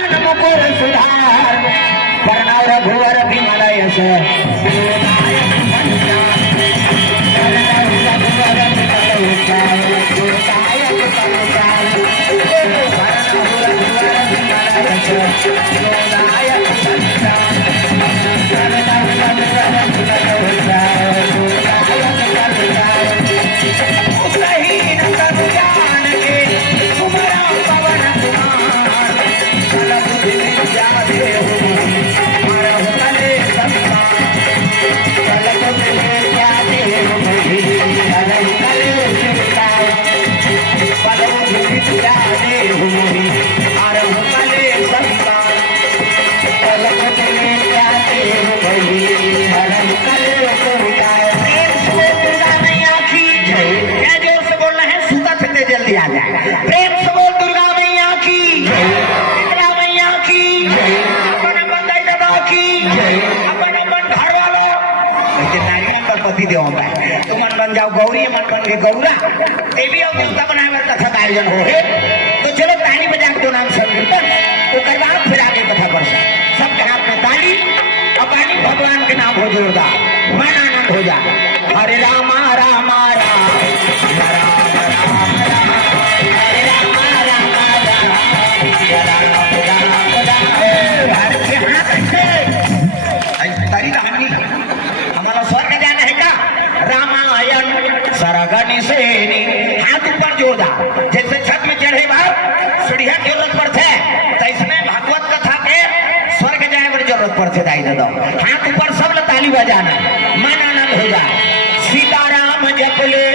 मुकुर सुधार वर्णव रघुवर विमलय प्रेम से बोल दुर्गा मैया की शीतला मैया की अपन बंदाई दादा की अपन घर वालों ऐसे नारियल पर पति देव मैं तुम मन बन जाओ गौरी मन बन के गौरा देवी और देवता बनाए कथा का आयोजन हो तो चलो ताली बजा के दो नाम संकीर्तन तो करवा फिर आगे कथा कर सब के हाथ में ताली और ताली भगवान के नाम हो जोरदार मन आनंद हो जा हरे रामा रामा हमारा स्वर्ग जाना है का रामायण सरगनी से हाथ ऊपर जोरदार जैसे छत में चढ़े बार सीढ़िया की जरूरत पड़ते तो इसमें भागवत कथा के स्वर्ग जाने की जरूरत पड़ते दाई दो हाथ ऊपर सब ताली बजाना मन आनंद हो जाए सीताराम जप ले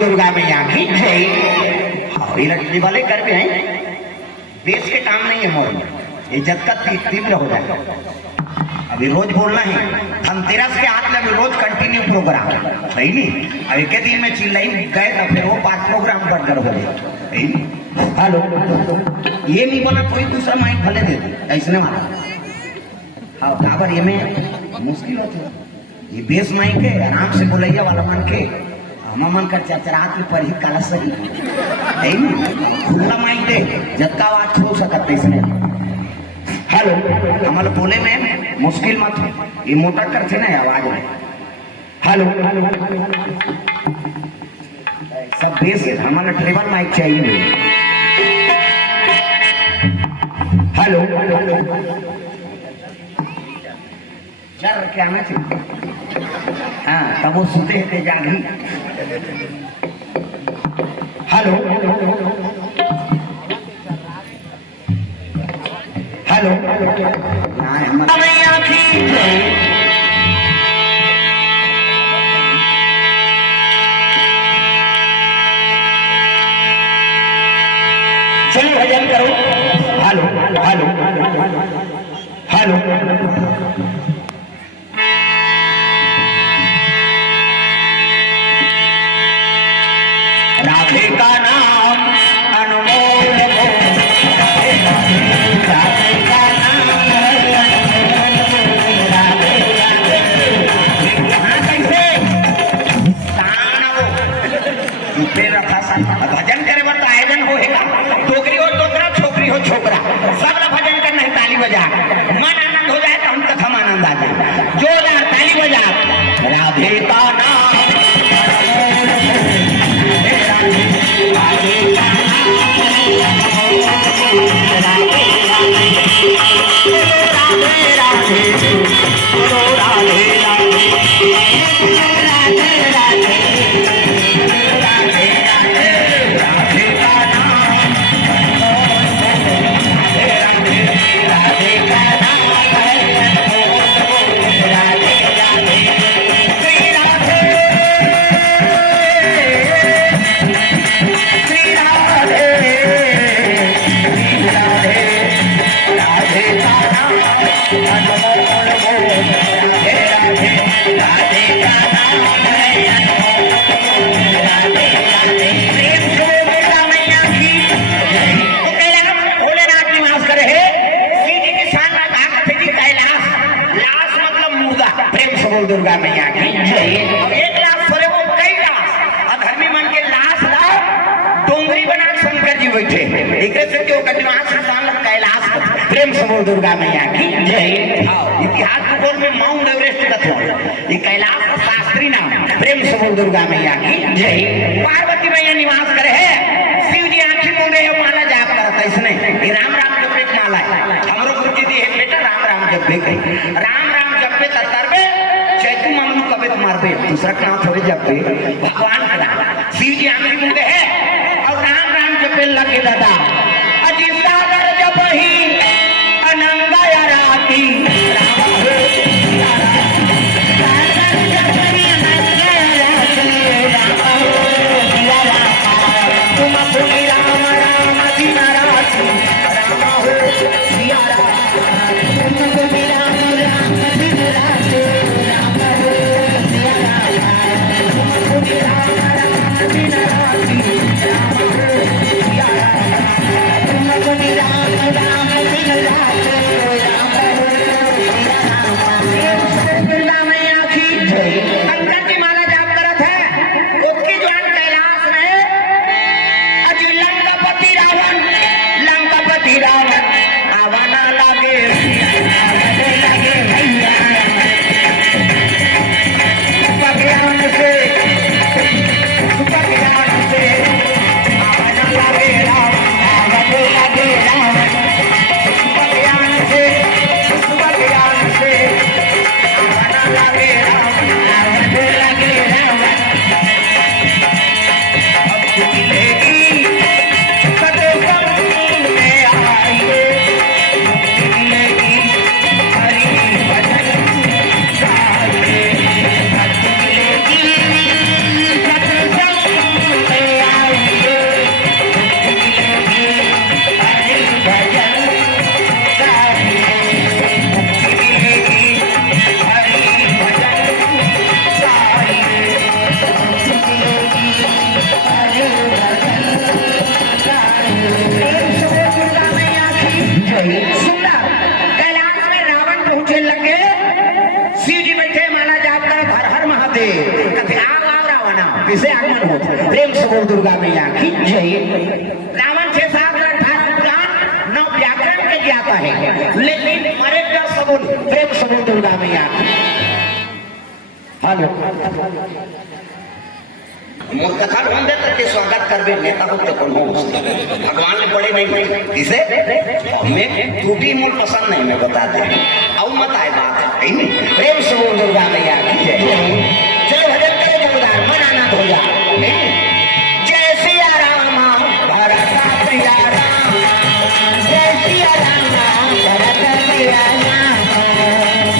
दुर्गा मैया की जय लड़की वाले कर भी हैं देश के काम नहीं है मोर इज्जत का तीव्र हो जाए अभी रोज बोलना है धनतेरस के हाथ में अभी रोज कंटिन्यू प्रोग्राम सही नहीं अभी के दिन में चिल्लाई गए तो फिर वो 5 प्रोग्राम कर कर हो गए हेलो ये नहीं बोला कोई दूसरा माइक भले दे दो ऐसे वाला हाँ बराबर ये में मुश्किल होती है ये बेस माइक है आराम से बोलैया वाला मन के मन का चचरात में पर ही काला सही है खुला माइक दे जत्ता आवाज छो सकते इसने हेलो हमारे बोले में मुश्किल मत ये मोटा करते ना आवाज में हेलो सब बेस है हमारा ट्रेवल माइक चाहिए हेलो क्या आना चाहिए हाँ तब वो सुते थे जागी। हेलो हेलो चलिए भजन करो। हेलो हेलो हेलो राधे का नाम अनमोल हो, राधे का नाम राधे कैसे भजन करे बता आयोजन हो टोकरी हो टोकरा छोकरी हो छोकरा सब भजन करना है। ताली बजा मन आनंद हो जाए तो हम तक हम आनंद आ जाए। जोरदार ताली बजा। राधे का नाम दुर्गा मैया की एक लाख थोड़े वो कई लाख अधर्मी मन के लाश ला डोंगरी बना शंकर जी बैठे एक से क्यों कटिवास कैलाश प्रेम से बोल दुर्गा मैया की जय। इतिहास भूगोल में माउंट एवरेस्ट का था ये कैलाश शास्त्री नाम प्रेम से बोल दुर्गा मैया की जय। पार्वती मैया निवास करे है शिव जी आंखी मूंदे माला जाप करता इसने ये राम राम जप एक माला है हमरो गुरु जी दी है बेटा राम राम जप कही राम राम जप पे तरबे चैतू मामू कबे मारबे दूसरा काम थोड़े जब पे भगवान का शिव जी आंखी मूंदे है और राम राम जपे लगे दादा अजी सागर जप ही अनंगा या राती राम हो सागर जप ही अनंगा या राती तुम अपनी राम राम दिन राती राम हो सिया राम तुम अपनी राम राम दिन राती प्रेम से बोल दुर्गा मैया की जय। रावण से 718 पुराण 9 व्याकरण के ज्ञाता है लेकिन मरे का सबूत प्रेम से बोल दुर्गा मैया की। हेलो मोर कथा बंदे तक के स्वागत करबे नेता होते कौन हो भगवान ने बड़े नहीं इसे मैं टूटी मूल पसंद नहीं मैं बता दे आओ मत आए बात है नहीं? प्रेम से बोल दुर्गा मैया की जय। चलो भजन करो जमदार, मन आनंद हो जा, है नहीं? जय सिया राम भरत प्रिया राम, जय सिया राम भरत प्रिया राम,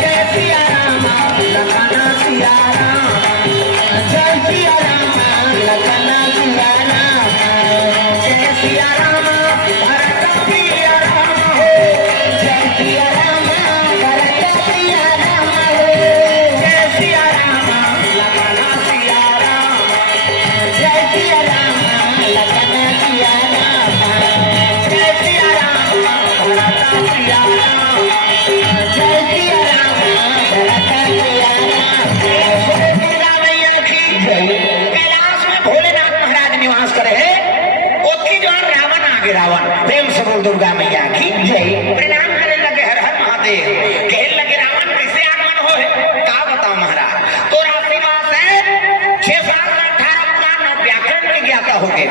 जय सिया राम लखन सिया राम, जय सिया राम लखन सिया राम, जय सिया राम भरत प्रिया राम, जय सिया राम भरत प्रिया राम, जय सिया राम लखन सिया राम, जय सिया राम लखन सिया राम, जय सिया राम भरत प्रिया राम, जय सिया राम भरत प्रिया राम। दुर्गा मैया की जय। कैलाश में भोलेनाथ महाराज निवास करे है, ओती जो रावण आगे रावण, प्रेम से बोल दुर्गा मैया की जय। प्रणाम करने लगे हर हर महादेव, कहने लगे रावण कैसे आगमन हो है, का बताओ महाराज। तो राशिवास है 6 साल 18 पुराण व्याकरण के ज्ञाता हो गए,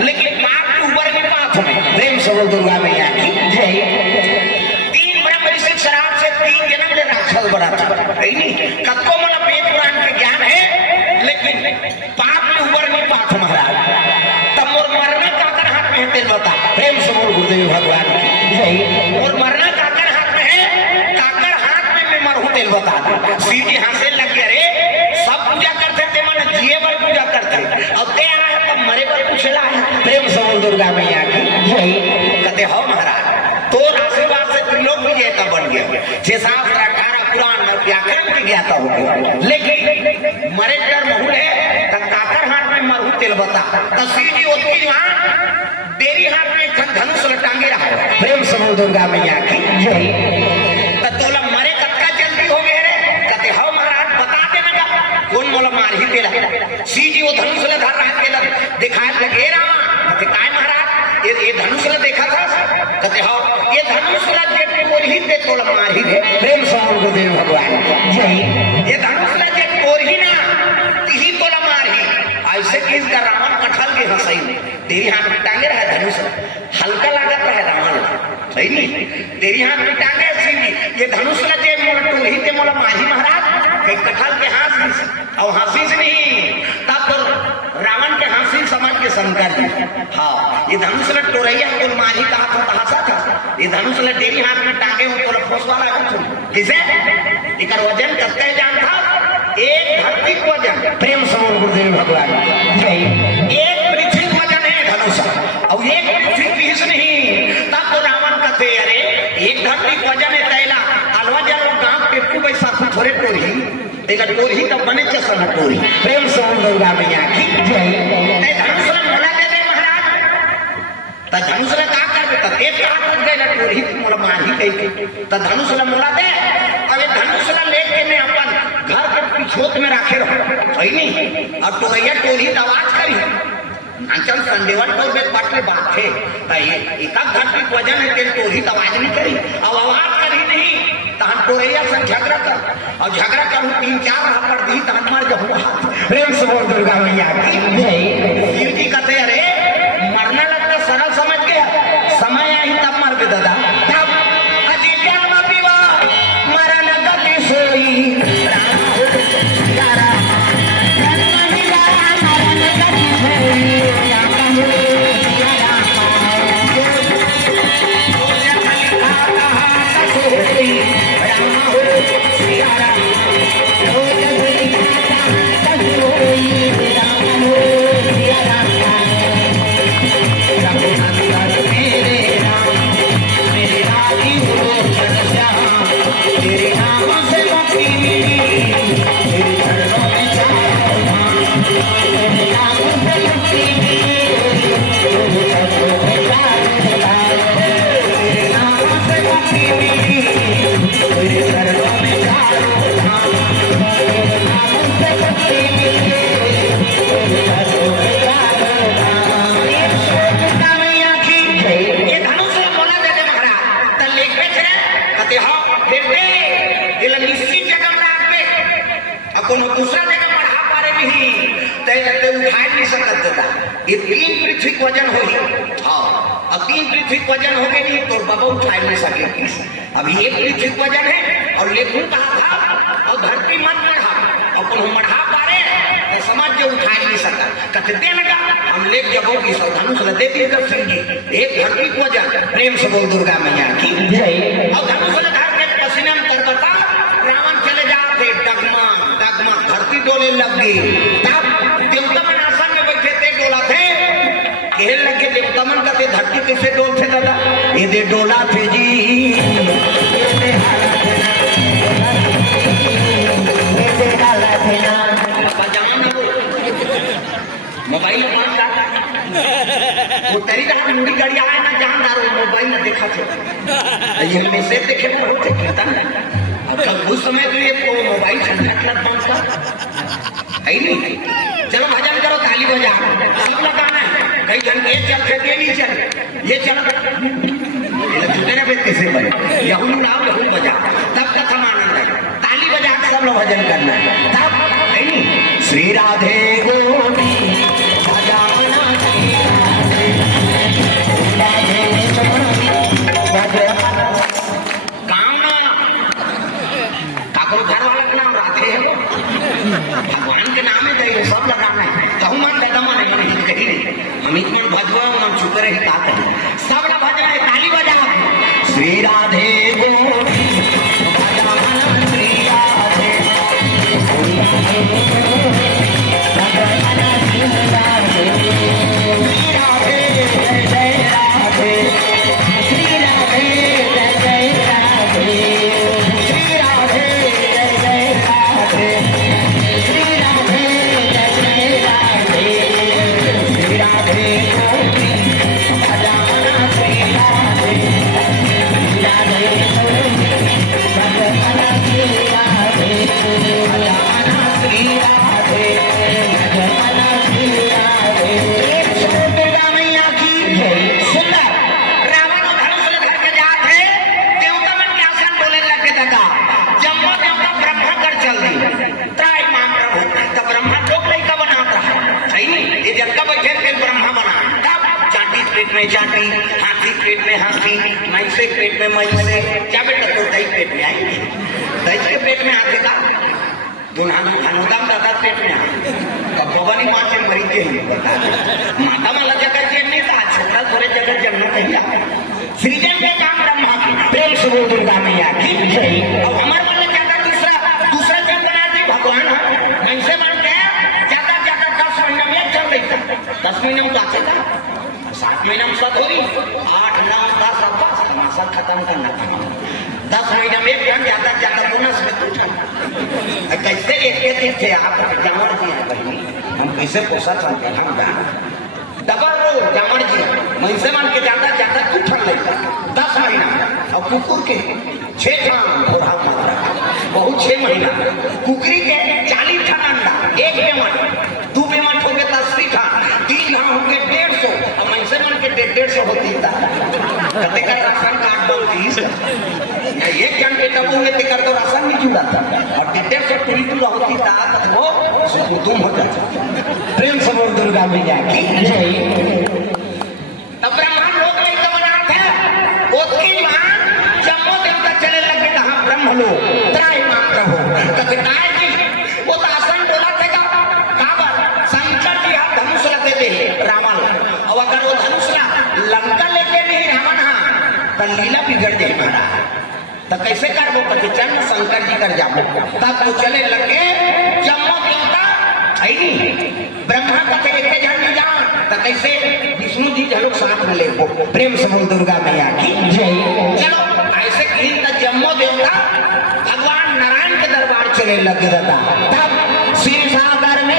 लेकिन पाप के ऊपर में पाप में, प्रेम से बोल दुर्गा मैया की जय। 3 ब्रह्म ऋषि शराब से 3 जन्म ले राक्षस बना था, है नहीं? कत्को मतलब वेद पुराण के ज्ञान है, लेकिन पाप के ऊपर में पाप महाराज। तब मोर मरना काकर हाथ में है तेल बता, प्रेम से बोल गुरुदेव भगवान की जय। और मरना काकर हाथ में है, काकर हाथ में मैं मरहूं तेल बता। सीधी हाथ लग गया रे, सब पूजा करते थे मन जिए पर पूजा करते, अब ते आया है तब मरे पर पूछला है, प्रेम से बोल दुर्गा मैया की जय। कहते हो महाराज तो आशीर्वाद से त्रिलोक विजेता बन गया, 6 शास्त्र 18 पुराण में व्याकरण के ज्ञाता हो गया, लेकिन मरे डर महूल है तब काकर हाथ में मरहूं तेल बता। तो सीधी होती वहां तेरी हाथ में धनुष लटांगे रहा, प्रेम से बोल दुर्गा मैया की जय। तो तोला मरे कत्का जल्दी हो गए रे, कहते हो महाराज बता देना का कौन मोला मार ही तेला। सीधी वो धनुष ले धर रहा तेला दिखाए लगे रामा, कहते काय महाराज ये धनुष ले देखा था, कहते हो ये धनुष ले जेट कोर ही दे तोला मार ही दे, प्रेम से बोल गुरुदेव भगवान जय। ये धनुष ले जेट कोर ही ना ही तोला मार ही, ऐसे किस का रावण कठल के हंसई तेरी हाथ में टांगे रहा धनुष, हल्का लागत रहा रावण, सही नहीं? तेरी हाथ में टांगे सीधी, ये धनुष ले जेट मोला टूर ही ते मोला माही महाराज, कई कठल के हाथ और हंसी से नहीं, तब तो रावण के हंसी समझ के शंकर जी, हाँ ये धनुष ले टोरैया को मारी का हाथ में हंसा था, ये धनुष ले तेरी हाथ में टांगे हो तो फोस वाला कुछ किसे इकर वजन करते जान था, एक धरती को वजन, प्रेम से बोल गुरुदेव भगवान जय। एक पृथ्वी वजन है धनुष और एक पृथ्वी पीस नहीं, तब तो रावण कहते अरे एक धरती वजन है तैला अलवा जल गांव टेपू वैसा थोड़े टोरी तेरा टोरी तब बने चसन टोरी, प्रेम से बोल दुर्गा मैया की जय। धनुष ने मोला दे दे महाराज, तो धनुष ने का कर देता एक हाथ लग गए टोरी मोला मार ही गई, तो धनुष ने मोला दे, अब ये धनुष ने लेके मैं अपन घर के पिछोत में रखे रहो, है नहीं? और टोरैया टोरी आवाज करी अंचल संडेवन टोर में पटले बात है, एक घंटे वजन है तेरी टोरी आवाज नहीं करी, अब आवाज करी नहीं तहन टोरैया से झगड़ा कर और झगड़ा करूं 3-4 हाथ पर दी तहन मर जाऊंगा, प्रेम से बोल दुर्गा मैया की जय। शिव जी कहते अरे मरने लगता सरल समझ के समय आई तब मर गए दादा, तब अजी जन्म विवाह मरण गति सोई राम सिया राम, जन्म विवाह मरण गति सोई राम सिया राम, जो जन्म लिखा कहा सोई राम सिया राम, जो जन्म लिखा कहा सोई राम सिया राम। रघुनंदन मेरे राम, मेरे राही हो घनश्याम, तेरे नाम से मुक्ति मिली, तेरे चरणों में चारों धाम, तेरे नाम से मुक्ति मिली, तेरे चरणों में चारों धाम, तेरे नाम से मुक्ति मिली, तेरे चरणों में चारों धाम, तेरे नाम से मुक्ति मिली, तेरे चरणों में चारों धाम। दुर्गा मैया की जय। ये धनुष मोला दे दे महाराज, त लेके छे कहते हो बेटे दिल निश्चित जगह राख पे, अब कोनो दूसरा जगह बढ़ा पारे नहीं ते उठा नहीं सकत दादा, ये 3 पृथ्वी वजन होई, हां अब 3 पृथ्वी वजन हो गई तो बाबा उठा नहीं सके, अब ये पृथ्वी वजन है और लेखू कहा था और धरती मत बढ़ा और तुम बढ़ा पा रहे समाज के उठा नहीं सकता कथते लगा हम लेख जबों की धनुष लदे दी कर सिंह जी एक धरती को वजन प्रेम से बोल दुर्गा मैया की और धनुष लधार के पसीने में तरबता रावण चले जाते डगमा डगमा धरती डोले लग गई तब देवता मन आसन में बैठे थे डोला थे खेल लगे देवता मन का धरती कैसे डोल थे दादा ये दे डोला थे जी मोबाइल वो तरीका मुड़ी गाड़ी आए ना जानदार मोबाइल में देखा थे ये मैसेज देखे बहुत थे कीर्तन और कल उस समय तो ये मोबाइल है नहीं चलो भजन करो ताली बजा ताली लगाना है कई जन ये चल थे नहीं चल ये चल जुटे पे कैसे बजे यहूं नाम यहूं बजा तब कथा आनंद है ताली बजा के सब लोग भजन करना है तब है नहीं श्री राधे गोपी भगवान के नाम में सब लगाना है कहूँ मन कदम नहीं कहीं नहीं हम इतना भजवा हम शुक्र है का करें सब ना भजना है ताली बजा श्री राधे गोपी श्री राधे जाती हाथी पेट में हाथी मैसे पेट में मैसे क्या बेटा तो दही पेट में आएंगे दही के पेट में हाथी का अनुदान दादा पेट में तब भवानी माँ से मरी के माता माला जगह जेल नहीं था छोटा थोड़े जगह जन्म कहिए सृजन के काम ब्रह्मा की प्रेम से बोल दुर्गा मैया की अब हमारे मन में ज्यादा दूसरा जन्म बनाते भगवान मैसे बन गया ज्यादा 10 महीने में चल देता 10 महीने में जाते था 7 महीने में सब हुई 8 9 10 अब सब खत्म करना 10 महीने में ज्यादा बोनस में कुछ कैसे एक थे आप जामर जी हैं बहनी हम कैसे पोसा चलते हैं डबल रो जामर जी मैसे मान के ज्यादा कुछ लेता 10 महीना और कुकुर के 6 बहुत 6 महीना कुकरी के 40 ठन अंडा 1 पेमेंट 2 पेमेंट हो गए 80 ठन 3 हो गए 150 और मैसे मान के 150 होती था कते का राशन कार्ड बोलती एक जन के तब हुए ते कर तो राशन नहीं जुड़ा था और 150 पूरी पूरा होती था वो सुकुतुम हो जाता प्रेम से बोल दुर्गा मैया की तब ब्रह्मांड लोग नहीं तो बना थे उसकी मान जम्मो देवता चले लगे कहां ब्रह्म लोग त्राई मात्र हो कथाएं जी वो तो आसन बोला थे काबर शंकर जी हाथ धनुष रखे थे रावण और अगर वो धनुष लंका लेके नहीं रावण तो लीला बिगड़ जाए महाराज तो कैसे कर वो पति चरण शंकर जी कर जाओ तब तो चले लगे जम्मो देवता है नहीं ब्रह्मा का थे एक जन नहीं जान तो कैसे विष्णु जी जलोग साथ में ले प्रेम से बोल दुर्गा मैया की चलो ऐसे कहीं तो जम्मो देवता भगवान नारायण के दरबार चले लगे रहता तब श्री सागर में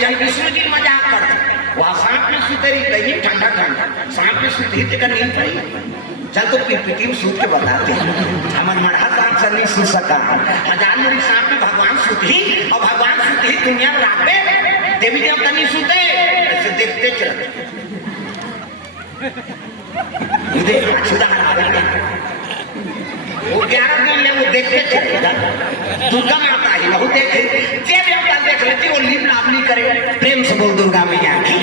जन विष्णु जी मजाक करते वहां सांप में सुतरी कहीं ठंडा ठंडा सांप में सुतरी तक नींद कही चल तो पिटी में सूत के बताते हमन मढ़ा सांप से नहीं सू सका हजार मेरी सांप में भगवान सुतही और भगवान सुतही दुनिया में राखते देवी देवता नहीं सुते ऐसे देखते चलते वो 11 दिन ले वो देखते चलेगा दुर्गा माता ही वो देखे जे देवता देख लेती वो लीन लाभली करे प्रेम से बोल दुर्गा मैया की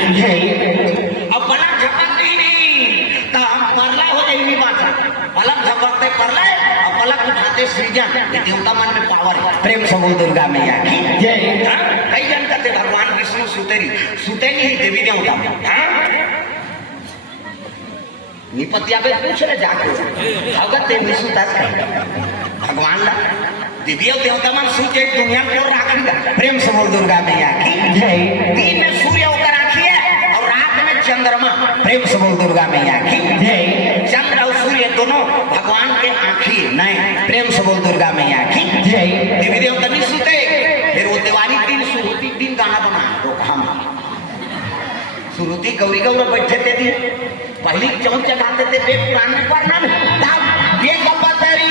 अब बड़ा झपकती नहीं तो हम परला हो जाएगी बात पलक झपकते परला और पलक उठाते सृजन ये देवता मन में पावर है प्रेम से बोल दुर्गा मैया की कई जन कहते भगवान विष्णु सुतेरी सुते नहीं देवी देवता निपतिया पे पूछ रहे जाके भगत ते विष्णु दास भगवान ला दिव्य देवता मन सूर्य दुनिया में और राखेगा प्रेम से बोल दुर्गा मैया की दिन में सूर्य होकर आखी है और रात में चंद्रमा प्रेम से बोल दुर्गा मैया की चंद्र और सूर्य दोनों भगवान के आँखी नहीं प्रेम से बोल दुर्गा मैया की देवी देवता नहीं सुते फिर वो दिवाली दिन सुरुती दिन गाना बना तो हम सुरुती गौरी गौर बैठे थे दिन पहली चौक चढ़ाते थे बेट पुराने पर ना ये कपतरी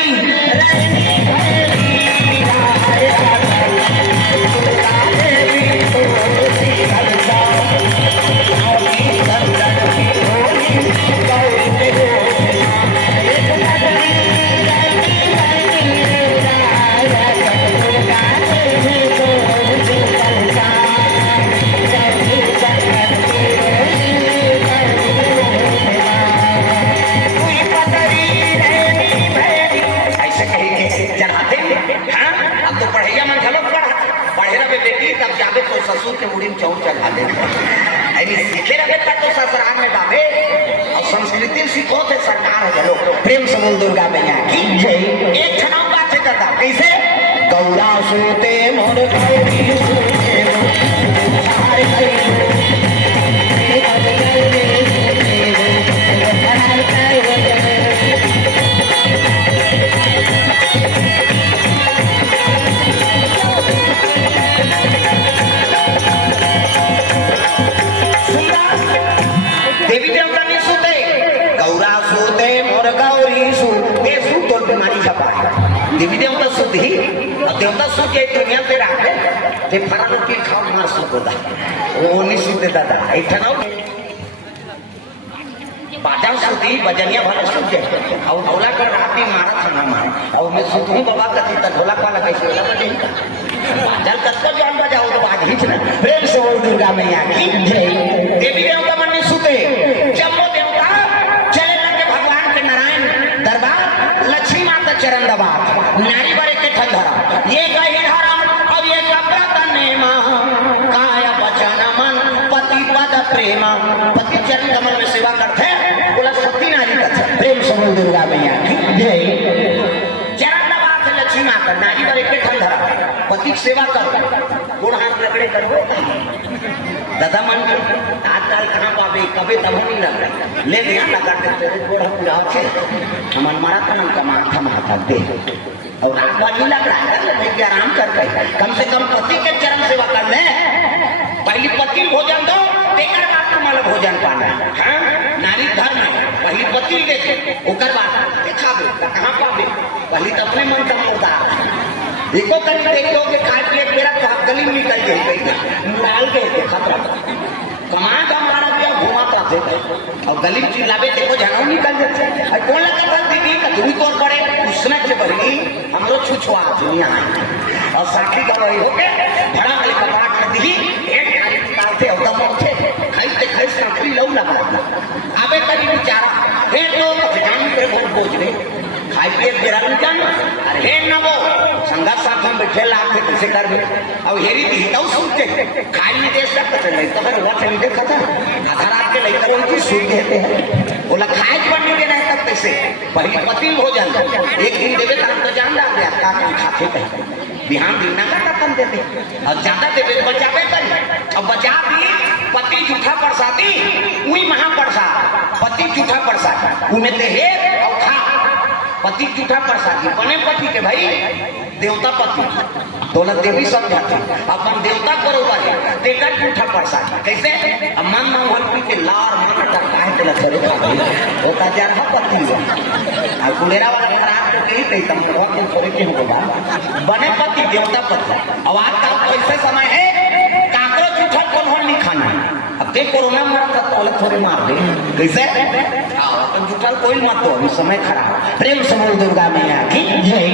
ससुर के मुड़ी में चौक चढ़ा दे सीखे रहे तो ससुराल में डाले और संस्कृति सीखो थे सरकार है चलो प्रेम से बोल दुर्गा मैया की एक क्षण बात है करता कैसे गौरा सोते मोर देवी देवता नहीं सोते गौरा सोते मोर गौरी सोते तो बीमारी छपा देवी देवता सुधी और देवता सुध के दुनिया पे रखे ते फरानो की खाओ मार सुदा वो नहीं सुते दादा इतना बाजा सुधी बजनिया भला सुते और ढोला कर राती मारा था ना और मैं सुधू बाबा कति त ढोला वाला कैसे होला बजे बाजा कत्तो जान बजाओ तो बाज हिच ना प्रेम से बोल दुर्गा मैया की देवी देवता मन नहीं सुते जब वो देवता चले लगे भगवान के नारायण दरबार लक्ष्मी माता चरण दबा नारी बड़े के ठंडरा ये गही धर्म अब ये कपड़ा तने काया वचन मन पति पद प्रेम पति चरण कमल में सेवा करते बोला सती नारी करते प्रेम से बोल दुर्गा मैया की चरण दबा के लक्ष्मी माता नारी बड़े के ठंडरा पति सेवा कर गुण हाथ लकड़े करो दादा मन आजकल कहाँ पावे कभी तब नहीं लग रहा ले लिया लगा के गोड़ पूरा अच्छे हमारे मारा था ना कमा थमा था दे और रात नहीं लग रहा है लेकिन आराम कर गए कम से कम पति के चरण सेवा कर ले पहली पति भोजन दो तेकर बाद तुम्हारा भोजन पाना हाँ नारी धर्म है पहली पति देखे ओकर बाद देखा कहाँ पावे पहली तो अपने मन का मुर्दा देखो कहीं देखो कि खाए पिए मेरा तो गली में निकल गई डाल के खतरा कमाल का मारा दिया घुमाता थे और गली में चिल्लावे देखो जनाओ निकल जाते कौन लगा था दीदी का धुरी तोड़ पड़े उसने के बहनी हम लोग छुछुआ दुनिया और साथी का वही हो गए बड़ा वाली कपाट कर दी एक गाड़ी निकालते और दम उठे खाई साथी लऊ लगा आवे कभी बेचारा हे लोग जान पे बहुत बोझ रहे खाई पिए तेरा नहीं जान अरे ना वो संघर्ष साथ में बैठे लाभ के कैसे कर भी अब हेरी दी तो सुनते खाई में देश सकते नहीं तो फिर वो चली देखा था आधार आपके नहीं तो वही सुन देते हैं बोला खाए बनने देना है तब कैसे पहली पति भोजन एक दिन देवे तब तो जान लग गया क्या खाते कहीं बिहान दिन ना कम देते और ज्यादा देवे बचावे करी और बचा भी पति झूठा प्रसादी वही महाप्रसाद पति झूठा प्रसाद उन्हें दे और खा पति झूठा प्रसादी बने पति के भाई देवता पति दौलत देवी समझाते अपन देवता बरोबर है देखकर पड़ता है कैसे मन होती के लार मन करता है तेरा चले वो का जान पत्ती है कुलेरा वाला खराब तो कहीं कहीं तम वो के छोरे के होगा बने पति देवता पति अब आजकल तो ऐसे समय है काकरो झूठा कौन हो नहीं खाना अब के कोरोना मरता तो थोड़े मार दे कैसे तो झूठा कोई मत हो इस समय खराब प्रेम से बोल दुर्गा मैया की जय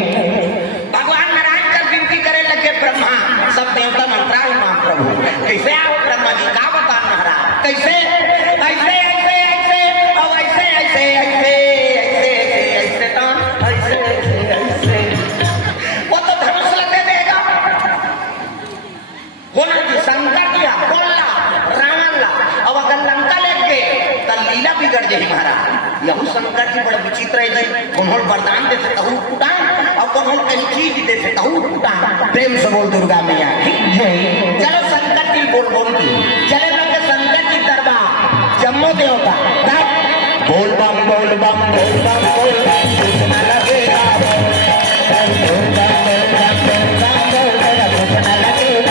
भगवान नारायण का विनती करे लगे ब्रह्मा सब देवता मंत्रा मां प्रभु कैसे आओ ब्रह्मा जी का बता महाराज कैसे ऐसे ऐसे ऐसे और ऐसे ऐसे ऐसे ऐसे ऐसे तो ऐसे ऐसे वो तो धनुष लगे देगा बोला जी शंकर किया बोला रावण ला अब अगर लंका लेके तो लीला बिगड़ जाए महाराज यहू शंकर जी बड़ा विचित्र है कौन वरदान दे सकता हूँ कुटान और कौन कहीं चीज दे सकता हूँ कुटान प्रेम से बोल दुर्गा मैया चलो शंकर जी बोल की चले लगे शंकर जी दरबार जम्मू देवता बोल बम बोल बम बोल बम बोल बम कुछ न लगेगा बोल बम बोल बम बोल बम बोल बम कुछ न लगेगा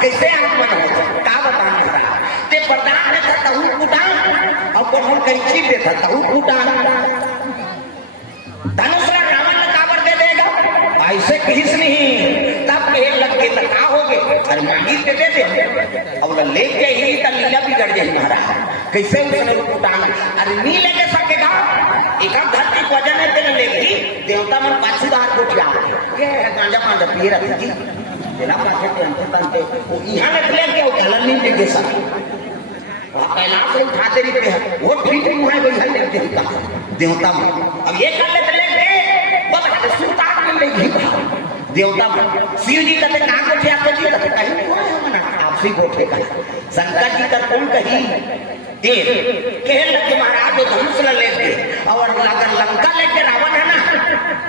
कैसे आत्मन हो का बताने ते प्रदान ने था हूँ कुटान और कौन कैंची दे था हूँ कुटान धनुष रावण ने काबर दे देगा ऐसे किस नहीं तब कहे लग के लगा हो गए अरे मांगी के दे दे और ले के ही तो लीला बिगड़ जाए महाराज कैसे उसने कुटान अरे नहीं लेके सकेगा एक धरती वजन है तेरे लेगी देवता मन पाछूदार को क्या के गांजा मांजा पिए रहती थी तेरा पाछे तंते वो यहाँ निकले के वो कलर नहीं देखे सके कैलाश से उठा तेरी पे वो ठीक है मुझे वैसा देखते ही कहा देवता में अब ये कर लेते लेके बस सुल्तान में नहीं घिपा देवता में शिव जी कहते कहाँ को थे आपको जी कहते कहीं नहीं आपसी को थे कहा शंकर जी का कौन कही देव कहे लगे महाराज वो धनुष ले लेते और अगर लंका लेके रावण है ना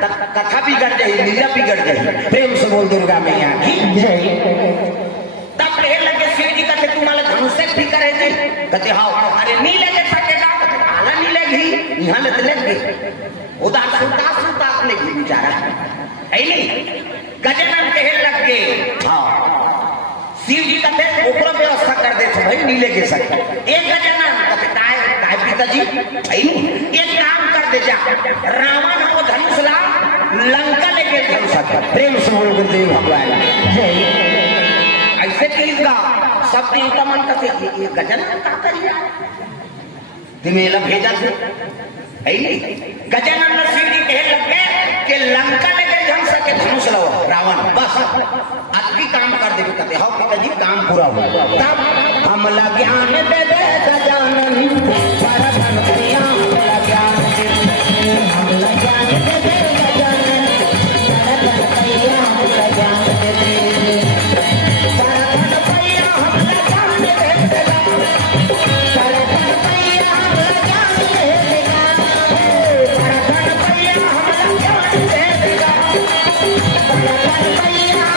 तब कथा बिगड़ जाए लीला बिगड़ जाए प्रेम से बोल दुर्गा मैया की तब कहे लगे शिव जी कहते तुम्हारे धनुष से भी करे थे कहते हाँ अरे नहीं लेके सकेगा आला नहीं लेगी यहाँ लेते लग गए उदास उदास उदास लेगी बेचारा है नहीं गजानन कहे लग गए हाँ शिव जी कहते ऊपर व्यवस्था कर दे भाई नहीं लेके सकते एक गजानन कहते काय पिताजी एक काम कर दे जा रावण को धनुष ला लंका लेके धनुष प्रेम से बोल गुरुदेव भगवान ऐसे चीज का सब देवता मन कहते ये गजानन का करिए दिमेला भेजा थे गजानन शिव जी कहे लगे कि लंका लेके धनुष के धनुष लो रावण बस अति काम कर देवे कहते हो पिताजी काम पूरा हो तब हमला ज्ञान दे दे गजानन परधन प्रिया हमला ज्ञान दे दे हमला ज्ञान दे दे गजानन परधन प्रिया हमला ज्ञान दे दे परधन प्रिया हमला ज्ञान दे दे परधन प्रिया हमला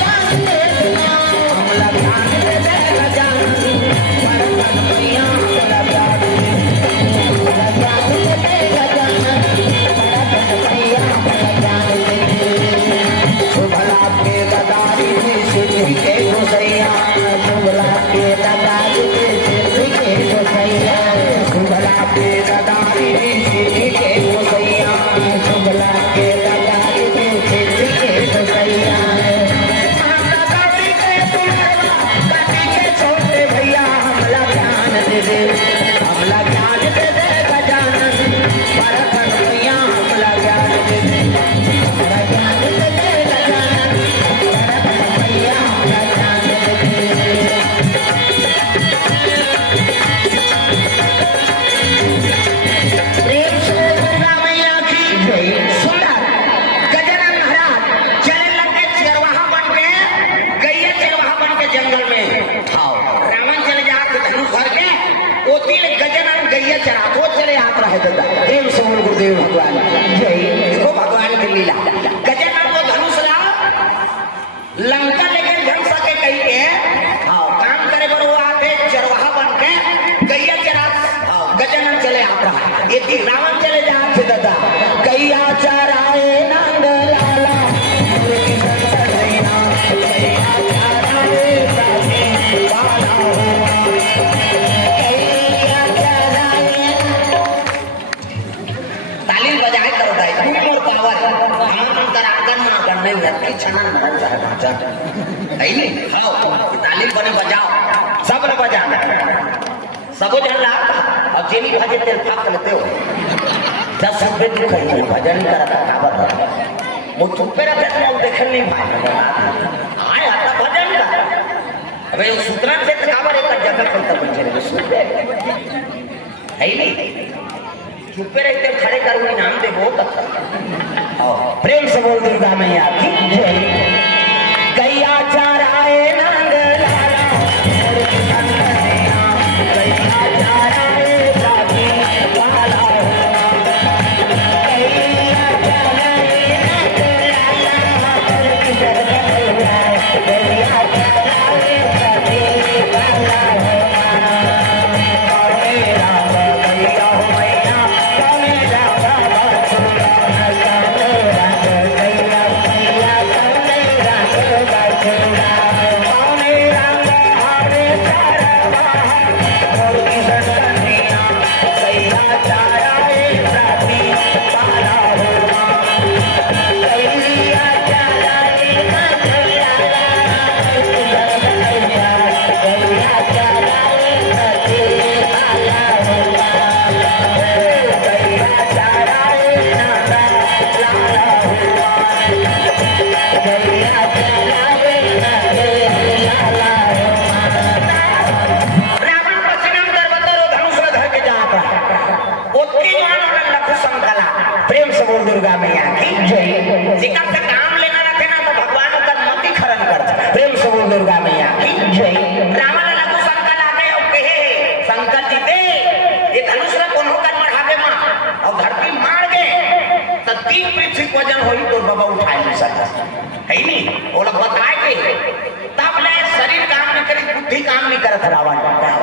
ज्ञान दे दे परधन प्रिया हमला ज्ञान दे दे परधन प्रिया देखो भगवान की लीला गजानन वो धनुष लंका लेकर ढंग सके कही के काम करे पर वो आते चरवाहा बन के गैया चरा गजानन चले आप रहा ये थी रावण चले जा थे दादा गैया चराए नंद लाला तालीम बने बजाओ सब न बजाना सबो जन ला और जेनी भजे तेल फाक लेते हो 10 रुपए तू खरीद भजन करता काबर वो चुप्पे रहते तो देखने नहीं भाई आए आता भजन का अबे सूत्रा से काबर एक जगह चलता बच्चे रे सुनते है नहीं चुप्पे रहते खड़े करूंगी नाम दे बहुत अच्छा प्रेम से बोल दुर्गा मैया की जय गैया चराए नंद लाला गैया चराए राधी लाला गैया चराए नंद लाला गैया चराए राधी लाला दुर्गा मैया की जय जिका से काम लेना रखे ना तो भगवान का मति खरन करता प्रेम से बोल दुर्गा मैया की जय रावण लघु संकल आ गए और कहे संकल जीते ये धनुष रे कोनो कर मढ़ावे मां और धरती मार गए तो 3 पृथ्वी वजन होई तो बाबा उठा नहीं सकता है नहीं वो लोग बताए के तब ले शरीर काम नहीं करी बुद्धि काम नहीं करत रावण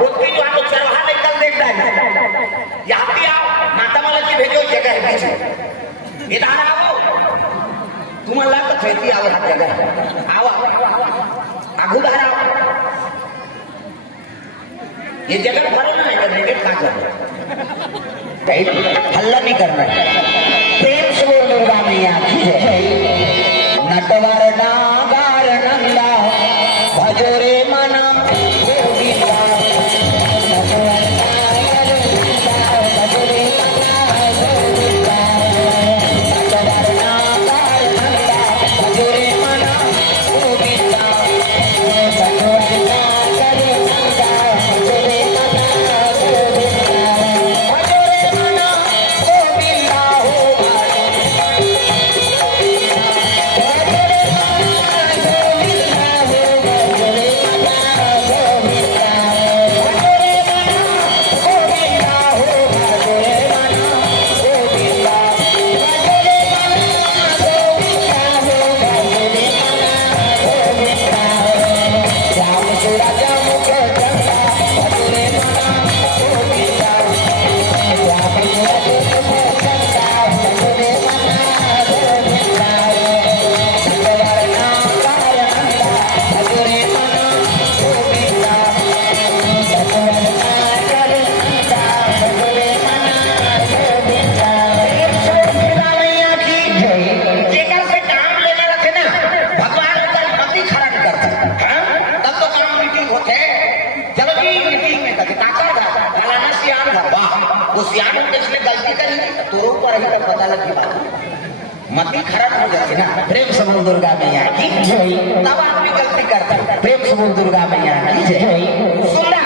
उसकी जो आपको चरवाहा निकल देखता है यहां पे आओ माता वाला की भेजो जगह है बीच इधर आओ तुम अल्लाह का खेती आओ हर जगह आओ आगू बाहर आओ ये जगह भरे ना है नेगेट कहां कर हल्ला नहीं करना प्रेम से बोल दुर्गा मैया की जय नटवर नागार नंदा भजोरे मना मति खराब हो जाती ना। प्रेम से बोल दुर्गा मैया की जय। तब आदमी गलती करता है। प्रेम से बोल दुर्गा मैया की जय। सुना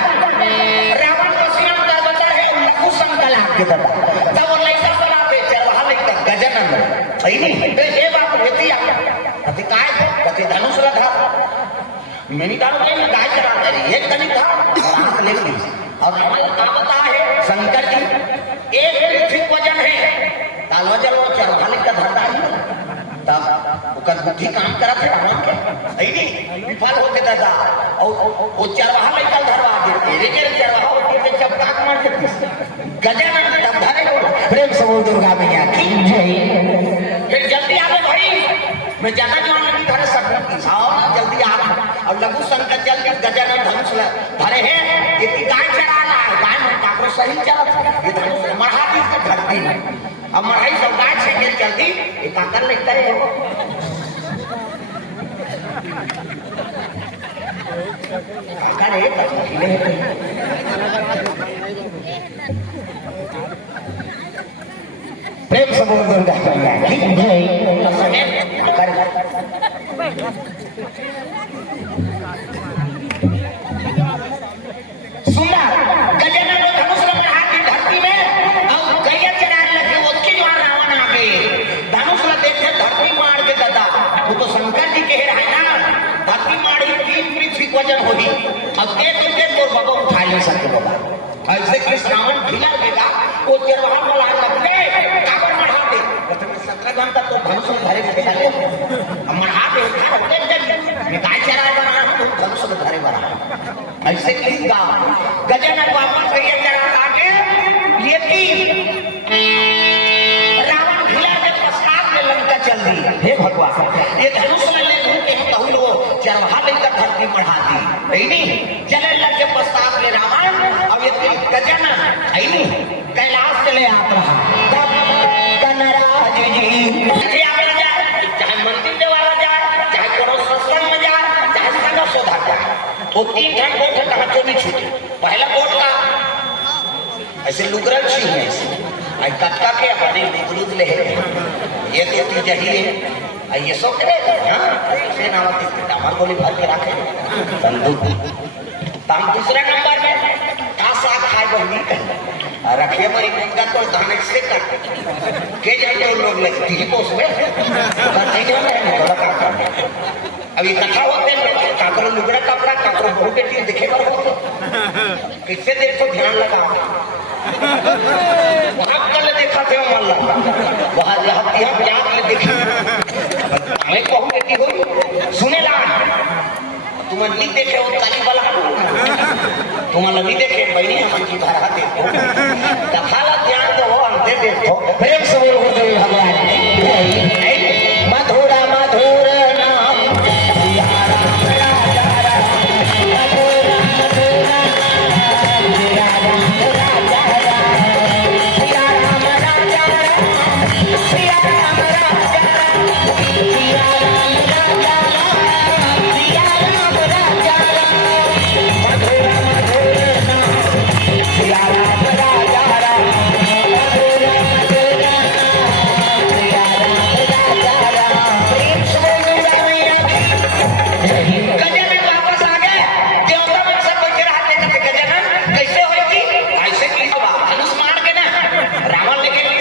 रावण को सीना का बता है लघु संकला के दादा तब वो लइका बनाते चरवाहा लइका गजानन सही नहीं तो ये बात होती है कति काय कति धनुष रखा मैंने कहा कि काय चला रही एक तनी था आंख ले ली और का बता है शंकर जी एक पृथ्वी वजन है तालवा जल वो चरवाहा लइका धरता है तब ओकर बुद्धि काम करत है रावण के सही नहीं विफल होके दादा और वो चरवाहा लइका धरवा दे तेरे के चरवाहा के चपका मार देती गजानन तब धरे प्रेम से बोल दुर्गा मैया की जय। फिर जल्दी आ गए भाई मैं ज्यादा जो नहीं धरे सकती आओ जल्दी आ और लघु संकट जल्दी गजानन धनुष धरे हैं इतनी गाय चढ़ा रहा है गाय में काको सही चलत ये धनुष मढ़ा दी से धरती में अब मढ़ाई सब गाय से के जल्दी ये काकर लगता है प्रेम से बोल दुर्गा मैया की जय। सुना गजानन धनुष लगा की धरती में और गैया चढ़ाने लगे उसकी जो रावण आ गए धनुष लगा देखे धरती मार के दादा वो तो शंकर जी कह रहे हैं ना धरती मारी तीन पृथ्वी वजन होगी अब एक तो बाबा उठा नहीं सकते बोला ऐसे कि रावण ढीला देगा वो चरवाहा बोला लगते काबर मढ़ा दे 17 घंटा तो धनुष धरे बेटा मढ़ा दे मैं काय चढ़ा बना तो धनुष धरे बना ऐसे कि गजानन वापस गए चढ़ा आगे लेकिन रावण ढीला के पश्चात में लंका चल दी हे भगवान ये धनुष में ले के कहूं लो चरवाहा लेकर धरती बढ़ा दी नहीं चले लगे पश्चात में रावण अब ये गजानन है नहीं कैलाश चले आप रहा कनराज जी चाहे मंदिर के वाला जाए चाहे कोनो सत्संग में जाए चाहे संग सौदा जाए वो 3 घंटे कहाँ क्यों नहीं छूटे पहला वोट का ऐसे लुगरल सी है आई कटका के अपने निगलूद ले ये देती जही है ये सब करे हां से नाम की दामन गोली भर के रखे बंदूक ताम दूसरा नंबर में का साग खाए बहनी रखिए मेरी गंगा तो दाने से कर के जाते लोग लगती है पोस में करते हैं बड़ा काम अब इकट्ठा होते हैं काकरो लुगड़ा कपड़ा काकरो बहु बेटी दिखेगा किससे देर तो ध्यान लगा वहां कल देखा थे मल्ला वहां यहाँ प्यार में देखी मैं बहु बेटी हो सुने ला तुम नहीं देखे वो काली वाला तुम नहीं देखे बहनी हम की भरा देखो दफाला ध्यान दो अंधे देखो प्रेम से बोल भगवान मधुरा मधुर नाम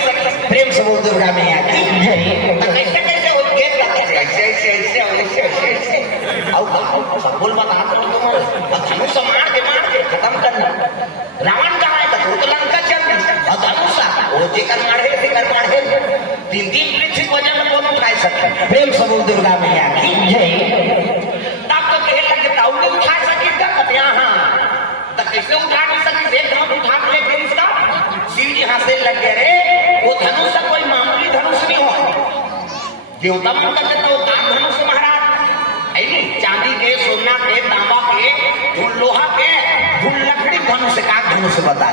दुर्गा मैया की कैसे हो ऐसे और बोल बता धनुष मार के खत्म करना रावण कहा है तो लंका चल और धनुष वो जेकर मारे 3 पृथ्वी वजन में दोनों उठा सकते प्रेम से बोल दुर्गा मैया की जय। तब तो कहे लगे ताऊ ने उठा सकी तब यहाँ तब कैसे उठा नहीं सकी एक धनुष उठा के लेके इसका शिव जी हाथ से लग गए रे वो धनुष कोई मामूली धनुष नहीं हो देवता मन करते तो धनुष महाराज ऐनी चांदी के सोना के तांबा के धूल लोहा के धूल लकड़ी धनुष का धनुष बता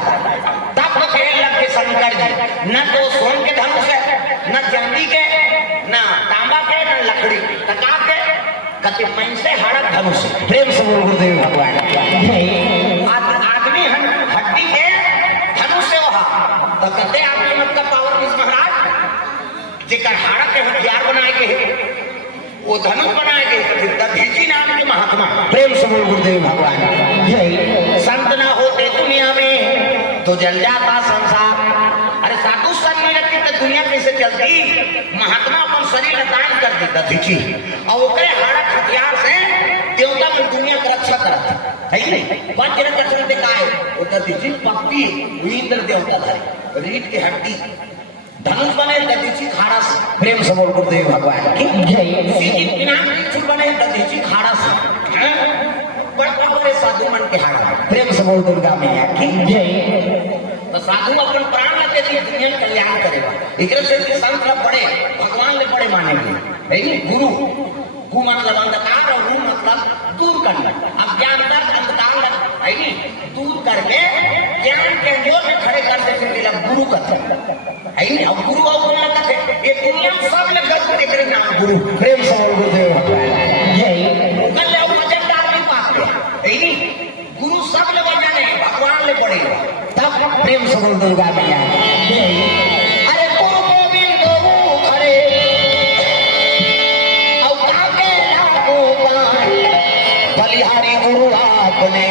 तब तो कहे लग के शंकर जी न तो सोन के धनुष है न चांदी के न तांबा के न लकड़ी तका के कति मन से हड़क धनुष प्रेम से बोल गुरुदेव भगवान आदमी हड्डी के धनुष से वहा तो कहते आपके मतलब पावर किस महाराज जेकर हाड़ा के हथियार बनाए के वो धनुष बनाए के दधीची नाम के महात्मा प्रेम से बोल गुरुदेव भगवान जय। संत ना होते दुनिया में तो जल जाता संसार। अरे साधु संत नहीं रहती तो दुनिया कैसे चलती। महात्मा अपन शरीर दान कर देता दधीची और ओकरे हाड़ा हथियार से देवता में दुनिया की रक्षा करता है कि नहीं। वज्र कसरत काय वो दधीची पक्की इंद्र देवता था रीढ़ की हड्डी धनुष बने दधीची खाड़ा से। प्रेम से बोल गुरुदेव भगवान की जय। सीधी पिनाक बने दधीची खाड़ा से। बड़े साधु मन के हाड़ा प्रेम से बोल दुर्गा मैया की जय। तो साधु अपन प्राण के लिए दुनिया में कल्याण करेगा। इधर से संत बड़े भगवान ने बड़े मानेंगे है नहीं। गुरु गु मतलब अंधकार और गु मतलब दूर करना। अब ज्ञान कर अंधकार है नहीं दूर करके ज्ञान के जोर में खड़े कर देते गुरु कहते है नहीं। अब गुरु और बोलना कहते ये दुनिया सब में गलत देख रहे नाम गुरु। प्रेम से बोल गुरुदेव भगवान जय। कल और वजनदार नहीं पाते है नहीं। गुरु सब ले वजन है भगवान ले पड़ेगा तब प्रेम से बोल दुर्गा मैया की जय। अरे गुरु गोविंद खड़े और काके लागो बलिहारी गुरु आपने